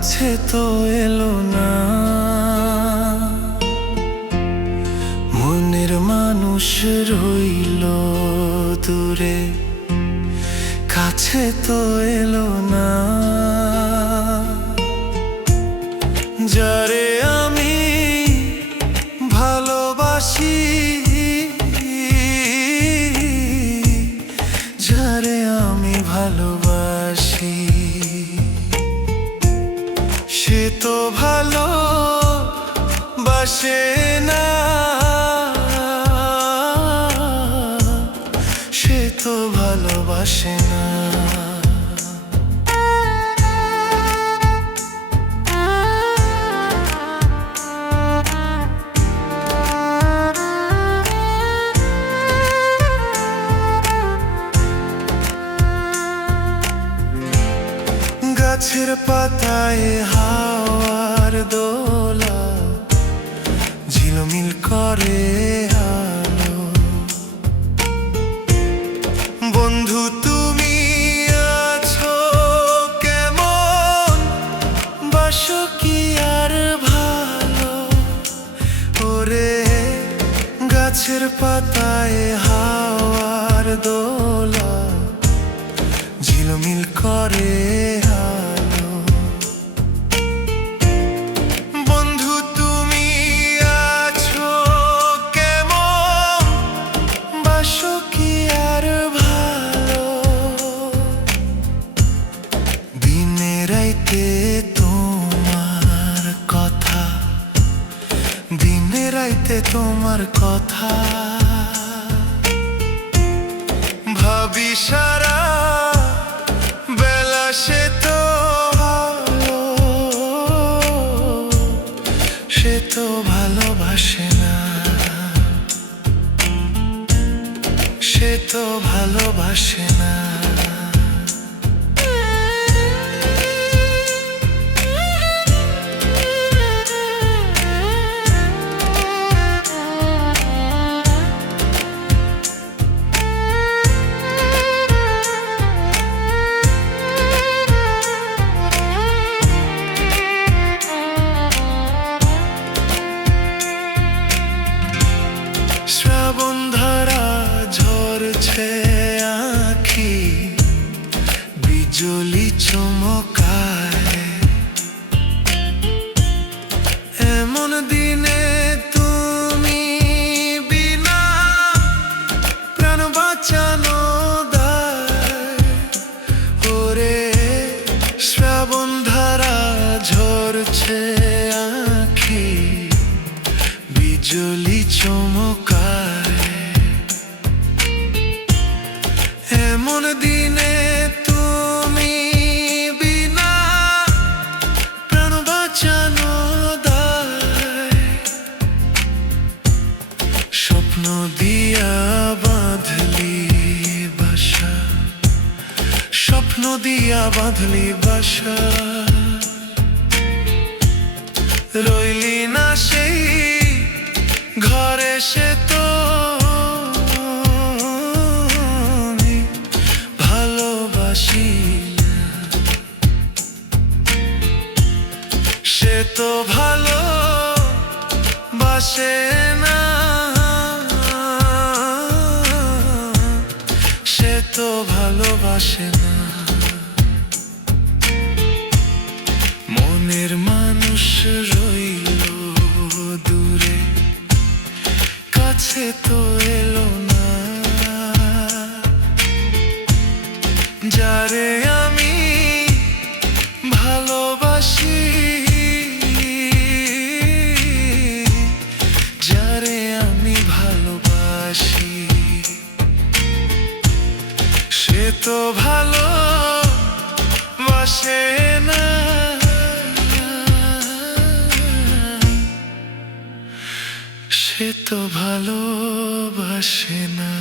কাছে তো এলো না, মনের মানুষ রইল দূরে, কাছে তো এলো না। যারে আমি ভালোবাসি, যারে আমি ভালোবাসি, সে তো ভালোবাসে না, সে তো ভালোবাসে না। গাছের পাতায় হাওয়ার দোলা, ঝিলমিল করে আলো। বন্ধু তুমি আছো কেমন, বাসো কি আর ভালো? ওরে গাছের পাতায় হাওয়ার দোলা, ঝিলমিল করে আলো। বন্ধু তুমি আছো কেমন, বাসো কি আর ভালো? দিনে রাইতে তোমার কথা, দিনে রাইতে তোমার কথা ভাবি সারা বেলা। সে তো ভালো, সে তো ভালোবাসে না, সে তো ভালোবাসে না। শ্রাবণ ধারা ঝরছে আঁখি, বিজলি চমকায়। এমন দিনে তুমি বিনা প্রাণ বাঁচানো দায়। ওরে শ্রাবণ ধারা ঝরছে আঁখি, বিজলি চমকায়। এমন দিনে তুমি বিনা প্রাণ বাঁচানো দায়। স্বপ্ন দিয়া বাঁধলি বাসা, স্বপ্ন দিয়া বাঁধলি বাসা, রইলি না সেই ঘরে। সে তো আমি ভালোবাসি না, সে তো ভালোবাসে না, সে তো ভালোবাসে না। মনের মানুষ রইল দূরে, কাছে তো এলো না। যারে আমি ভালোবাসি, যারে আমি ভালোবাসি, সে তো ভালোবাসে না, সে তো ভালোবাসে না।